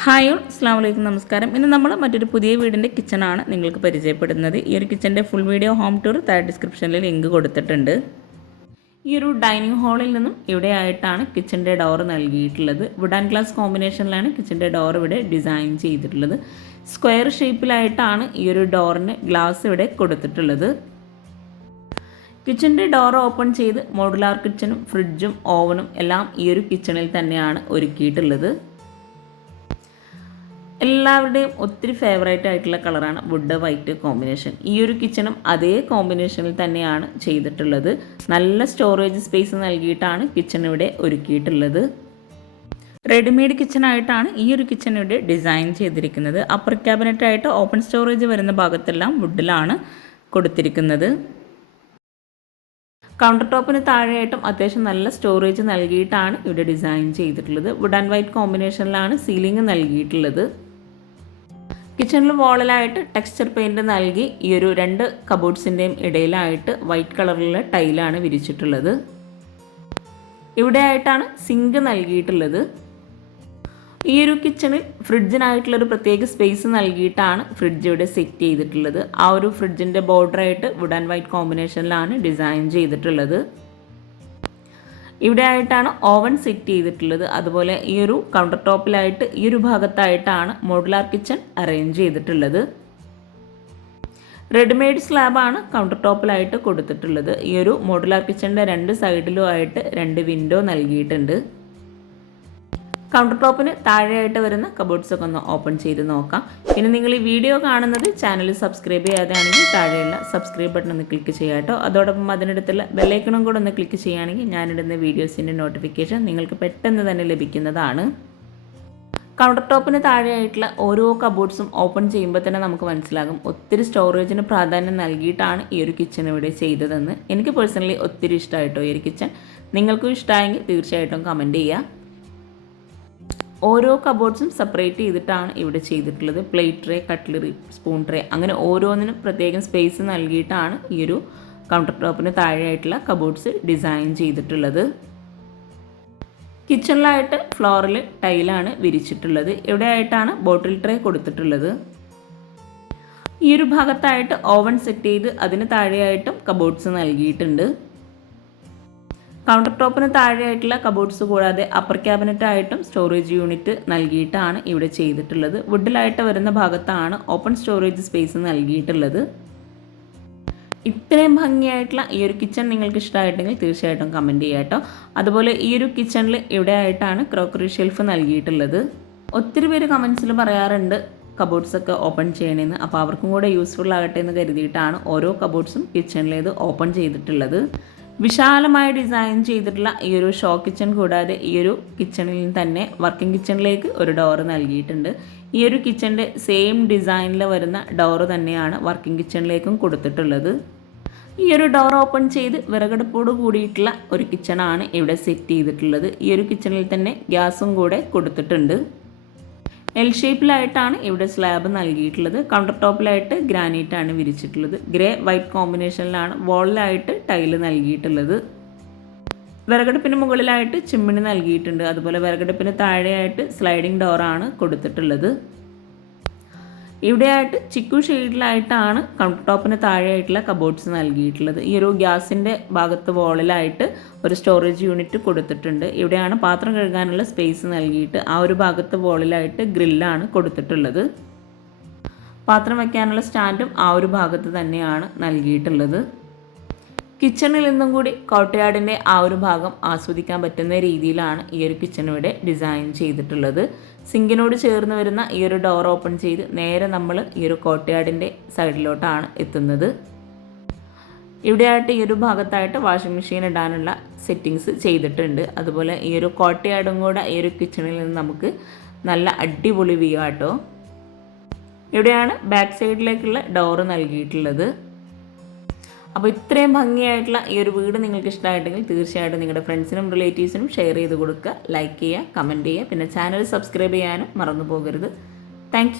Hi all അസ്സാം വലൈക്കും നമസ്കാരം. ഇന്ന് നമ്മൾ മറ്റൊരു പുതിയ വീടിന്റെ കിച്ചണാണ് നിങ്ങൾക്ക് പരിചയപ്പെടുന്നത്. ഈ ഒരു കിച്ചന്റെ ഫുൾ വീഡിയോ ഹോം ടൂർ താഴെ ഡിസ്ക്രിപ്ഷനിൽ ലിങ്ക് കൊടുത്തിട്ടുണ്ട്. ഈ ഒരു ഡൈനിങ് ഹാളിൽ നിന്നും ഇവിടെ ആയിട്ടാണ് കിച്ചന്റെ ഡോർ നൽകിയിട്ടുള്ളത്. വുഡ് ആൻഡ് ഗ്ലാസ് കോമ്പിനേഷനിലാണ് കിച്ചന്റെ ഡോർ ഇവിടെ ഡിസൈൻ ചെയ്തിട്ടുള്ളത്. സ്ക്വയർ ഷേപ്പിലായിട്ടാണ് ഈ ഒരു ഡോറിന് ഗ്ലാസ് ഇവിടെ കൊടുത്തിട്ടുള്ളത്. കിച്ചന്റെ ഡോർ ഓപ്പൺ ചെയ്ത് മോഡുലാർ കിച്ചനും ഫ്രിഡ്ജും ഓവനും എല്ലാം ഈ ഒരു കിച്ചണിൽ തന്നെയാണ് ഒരുക്കിയിട്ടുള്ളത്. എല്ലാവരുടെയും ഒത്തിരി ഫേവറേറ്റ് ആയിട്ടുള്ള കളറാണ് വുഡ് വൈറ്റ് കോമ്പിനേഷൻ ഈ ഒരു കിച്ചണും അതേ കോമ്പിനേഷനിൽ തന്നെയാണ് ചെയ്തിട്ടുള്ളത്. നല്ല സ്റ്റോറേജ് സ്പേസ് നൽകിയിട്ടാണ് കിച്ചൺ ഇവിടെ ഒരുക്കിയിട്ടുള്ളത്. റെഡിമെയ്ഡ് കിച്ചൺ ആയിട്ടാണ് ഈ ഒരു കിച്ചൺ ഇവിടെ ഡിസൈൻ ചെയ്തിരിക്കുന്നത്. അപ്പർ ക്യാബിനറ്റ് ആയിട്ട് ഓപ്പൺ സ്റ്റോറേജ് വരുന്ന ഭാഗത്തെല്ലാം വുഡിലാണ് കൊടുത്തിരിക്കുന്നത്. കൗണ്ടർ ടോപ്പിന് താഴെയായിട്ടും അത്യാവശ്യം നല്ല സ്റ്റോറേജ് നൽകിയിട്ടാണ് ഇവിടെ ഡിസൈൻ ചെയ്തിട്ടുള്ളത്. വുഡ് ആൻഡ് വൈറ്റ് കോമ്പിനേഷനിലാണ് സീലിംഗ് നൽകിയിട്ടുള്ളത്. കിച്ചണിൽ വോളിലായിട്ട് ടെക്സ്ചർ പെയിന്റ് നൽകി ഈ ഒരു രണ്ട് കബോർഡ്സിന്റെയും ഇടയിലായിട്ട് വൈറ്റ് കളറിലുള്ള ടൈലാണ് വിരിച്ചിട്ടുള്ളത്. ഇവിടെ ആയിട്ടാണ് സിങ്ക് നൽകിയിട്ടുള്ളത്. ഈ ഒരു കിച്ചണിൽ ഫ്രിഡ്ജിനായിട്ടുള്ളൊരു പ്രത്യേക സ്പേസ് നൽകിയിട്ടാണ് ഫ്രിഡ്ജ് ഇവിടെ സെറ്റ് ചെയ്തിട്ടുള്ളത്. ആ ഒരു ഫ്രിഡ്ജിന്റെ ബോർഡറായിട്ട് വുഡ് ആൻഡ് വൈറ്റ് കോമ്പിനേഷനിലാണ് ഡിസൈൻ ചെയ്തിട്ടുള്ളത്. ഇവിടെ ആയിട്ടാണ് ഓവൻ സെറ്റ് ചെയ്തിട്ടുള്ളത്. അതുപോലെ ഈ ഒരു കൗണ്ടർ ടോപ്പിലായിട്ട് ഈ ഒരു ഭാഗത്തായിട്ടാണ് മോഡുലാർ കിച്ചൺ അറേഞ്ച് ചെയ്തിട്ടുള്ളത്. റെഡിമെയ്ഡ് സ്ലാബാണ് കൗണ്ടർ ടോപ്പിലായിട്ട് കൊടുത്തിട്ടുള്ളത്. ഈ ഒരു മോഡുലാർ കിച്ചണിന്റെ രണ്ട് സൈഡിലും ആയിട്ട് രണ്ട് വിൻഡോ നൽകിയിട്ടുണ്ട്. കൗണ്ടർ ടോപ്പിന് താഴെയായിട്ട് വരുന്ന കബോർഡ്സ് ഒക്കെ ഒന്ന് ഓപ്പൺ ചെയ്ത് നോക്കാം. പിന്നെ നിങ്ങൾ ഈ വീഡിയോ കാണുന്നത് ചാനൽ സബ്സ്ക്രൈബ് ചെയ്യാതെയാണെങ്കിൽ താഴെയുള്ള സബ്സ്ക്രൈബ് ബട്ടൺ ഒന്ന് ക്ലിക്ക് ചെയ്യാം കേട്ടോ. അതോടൊപ്പം അതിനടുത്തുള്ള ബെല്ലൈക്കണും കൂടെ ഒന്ന് ക്ലിക്ക് ചെയ്യുകയാണെങ്കിൽ ഞാനിടുന്ന വീഡിയോസിന്റെ നോട്ടിഫിക്കേഷൻ നിങ്ങൾക്ക് പെട്ടെന്ന് തന്നെ ലഭിക്കുന്നതാണ്. കൗണ്ടർ ടോപ്പിന് താഴെയായിട്ടുള്ള ഓരോ കബോർഡ്സും ഓപ്പൺ ചെയ്യുമ്പോൾ തന്നെ നമുക്ക് മനസ്സിലാകും ഒത്തിരി സ്റ്റോറേജിന് പ്രാധാന്യം നൽകിയിട്ടാണ് ഈ ഒരു കിച്ചൺ ഇവിടെ ചെയ്തതെന്ന്. എനിക്ക് പേഴ്സണലി ഒത്തിരി ഇഷ്ടമായിട്ടോ ഈ ഒരു കിച്ചൺ നിങ്ങൾക്കും ഇഷ്ടമായെങ്കിൽ തീർച്ചയായിട്ടും കമന്റ് ചെയ്യുക. ഓരോ കബോർഡ്സും സെപ്പറേറ്റ് ചെയ്തിട്ടാണ് ഇവിടെ ചെയ്തിട്ടുള്ളത്. Plate tray cutlery spoon tray അങ്ങനെ ഓരോന്നിനും പ്രത്യേകം സ്പേസ് നൽകിയിട്ടാണ് ഈ ഒരു കൗണ്ടർ ടോപ്പിന് താഴെയായിട്ടുള്ള കബോർഡ്സ് ഡിസൈൻ ചെയ്തിട്ടുള്ളത്. കിച്ചണിലായിട്ട് ഫ്ലോറിൽ ടൈലാണ് വിരിച്ചിട്ടുള്ളത്. ഇവിടെയായിട്ടാണ് ബോട്ടിൽ ട്രേ കൊടുത്തിട്ടുള്ളത്? ഈ ഒരു ഭാഗത്തായിട്ട് ഓവൻ സെറ്റ് ചെയ്ത് അതിന് താഴെയായിട്ടും കബോർഡ്സ് നൽകിയിട്ടുണ്ട്. കൗണ്ടർ ടോപ്പിന് താഴെയായിട്ടുള്ള കബോർഡ്സ് കൂടാതെ അപ്പർ ക്യാബിനറ്റ് ആയിട്ടും സ്റ്റോറേജ് യൂണിറ്റ് നൽകിയിട്ടാണ് ഇവിടെ ചെയ്തിട്ടുള്ളത്. വുഡിലായിട്ട് വരുന്ന ഭാഗത്താണ് ഓപ്പൺ സ്റ്റോറേജ് സ്പേസ് നൽകിയിട്ടുള്ളത്. ഇത്രയും ഭംഗിയായിട്ടുള്ള ഈ ഒരു കിച്ചൺ നിങ്ങൾക്ക് ഇഷ്ടമായിട്ടെങ്കിൽ തീർച്ചയായിട്ടും കമന്റ് ചെയ്യാട്ടോ അതുപോലെ ഈ ഒരു കിച്ചണിൽ ഇവിടെ ആയിട്ടാണ് ക്രോക്കറി ഷെൽഫ് നൽകിയിട്ടുള്ളത്. ഒത്തിരി പേര് കമൻസിൽ പറയാറുണ്ട് കബോർഡ്സ് ഒക്കെ ഓപ്പൺ ചെയ്യണമെന്ന് അപ്പോൾ അവർക്കും കൂടെ യൂസ്ഫുൾ ആകട്ടെ എന്ന് കരുതിയിട്ടാണ് ഓരോ കബോർഡ്സും കിച്ചണിലേത് ഓപ്പൺ ചെയ്തിട്ടുള്ളത്. വിശാലമായി ഡിസൈൻ ചെയ്തിട്ടുള്ള ഈ ഒരു ഷോ കിച്ചൺ കൂടാതെ ഈ ഒരു കിച്ചണിൽ തന്നെ വർക്കിംഗ് കിച്ചണിലേക്ക് ഒരു ഡോറ് നൽകിയിട്ടുണ്ട്. ഈ ഒരു കിച്ചണിന്റെ സെയിം ഡിസൈനിൽ വരുന്ന ഡോറ് തന്നെയാണ് വർക്കിംഗ് കിച്ചണിലേക്കും കൊടുത്തിട്ടുള്ളത്. ഈ ഒരു ഡോർ ഓപ്പൺ ചെയ്ത് വിറകടുപ്പോട് കൂടിയിട്ടുള്ള ഒരു കിച്ചണാണ് ഇവിടെ സെറ്റ് ചെയ്തിട്ടുള്ളത്. ഈ ഒരു കിച്ചണിൽ തന്നെ ഗ്യാസും കൂടെ കൊടുത്തിട്ടുണ്ട്. എൽ ഷേപ്പിലായിട്ടാണ് ഇവിടെ സ്ലാബ് നൽകിയിട്ടുള്ളത്. കൗണ്ടർ ടോപ്പിലായിട്ട് ഗ്രാനൈറ്റ് ആണ് വിരിച്ചിട്ടുള്ളത്. ഗ്രേ വൈറ്റ് കോമ്പിനേഷനിലാണ് വോളിലായിട്ട് ടൈൽ നൽകിയിട്ടുള്ളത്. വിറകടുപ്പിന് മുകളിലായിട്ട് ചിമ്മിണി നൽകിയിട്ടുണ്ട്. അതുപോലെ വിറകടുപ്പിന് താഴെയായിട്ട് സ്ലൈഡിംഗ് ഡോറാണ് കൊടുത്തിട്ടുള്ളത്. ഇവിടെയായിട്ട് ചിക്കു ഷെയ്ഡിലായിട്ടാണ് കൗണ്ടർ ടോപ്പിന് താഴെയായിട്ടുള്ള കബോർഡ്സ് നൽകിയിട്ടുള്ളത്. ഈ ഒരു ഗ്യാസിന്റെ ഭാഗത്ത് വോളിലായിട്ട് ഒരു സ്റ്റോറേജ് യൂണിറ്റ് കൊടുത്തിട്ടുണ്ട്. ഇവിടെയാണ് പാത്രം കഴുകാനുള്ള സ്പേസ് നൽകിയിട്ട് ആ ഒരു ഭാഗത്ത് വോളിലായിട്ട് ഗ്രില്ലാണ് കൊടുത്തിട്ടുള്ളത്. പാത്രം വയ്ക്കാനുള്ള സ്റ്റാൻഡും ആ ഒരു ഭാഗത്ത് തന്നെയാണ് നൽകിയിട്ടുള്ളത്. കിച്ചണിൽ നിന്നും കൂടി കോട്ടയാടിന്റെ ആ ഒരു ഭാഗം ആസ്വദിക്കാൻ പറ്റുന്ന രീതിയിലാണ് ഈ ഒരു കിച്ചൺ ഇവിടെ ഡിസൈൻ ചെയ്തിട്ടുള്ളത്. സിങ്കിനോട് ചേർന്ന് വരുന്ന ഈ ഒരു ഡോർ ഓപ്പൺ ചെയ്ത് നേരെ നമ്മൾ ഈ ഒരു കോട്ടയാടിന്റെ സൈഡിലോട്ടാണ് എത്തുന്നത്. ഇവിടെയായിട്ട് ഈ ഒരു ഭാഗത്തായിട്ട് വാഷിംഗ് മെഷീൻ ഇടാനുള്ള സെറ്റിങ്സ് ചെയ്തിട്ടുണ്ട്. അതുപോലെ ഈ ഒരു കോട്ടയാടും കൂടെ ഈ ഒരു കിച്ചണിൽ നിന്ന് നമുക്ക് നല്ല അടിപൊളി വ്യൂ ആട്ടോ. ഇവിടെയാണ് ബാക്ക് സൈഡിലേക്കുള്ള ഡോറ് നൽകിയിട്ടുള്ളത്. അപ്പോൾ ഇത്രയും ഭംഗിയായിട്ടുള്ള ഈ ഒരു വീട് നിങ്ങൾക്ക് ഇഷ്ടമായിട്ടെങ്കിൽ തീർച്ചയായിട്ടും നിങ്ങളുടെ ഫ്രണ്ട്സിനും റിലേറ്റീവ്സിനും ഷെയർ ചെയ്ത് കൊടുക്കുക. ലൈക്ക് ചെയ്യുക കമന്റ് ചെയ്യുക. പിന്നെ ചാനൽ സബ്സ്ക്രൈബ് ചെയ്യാനും മറന്നു പോകരുത്. താങ്ക്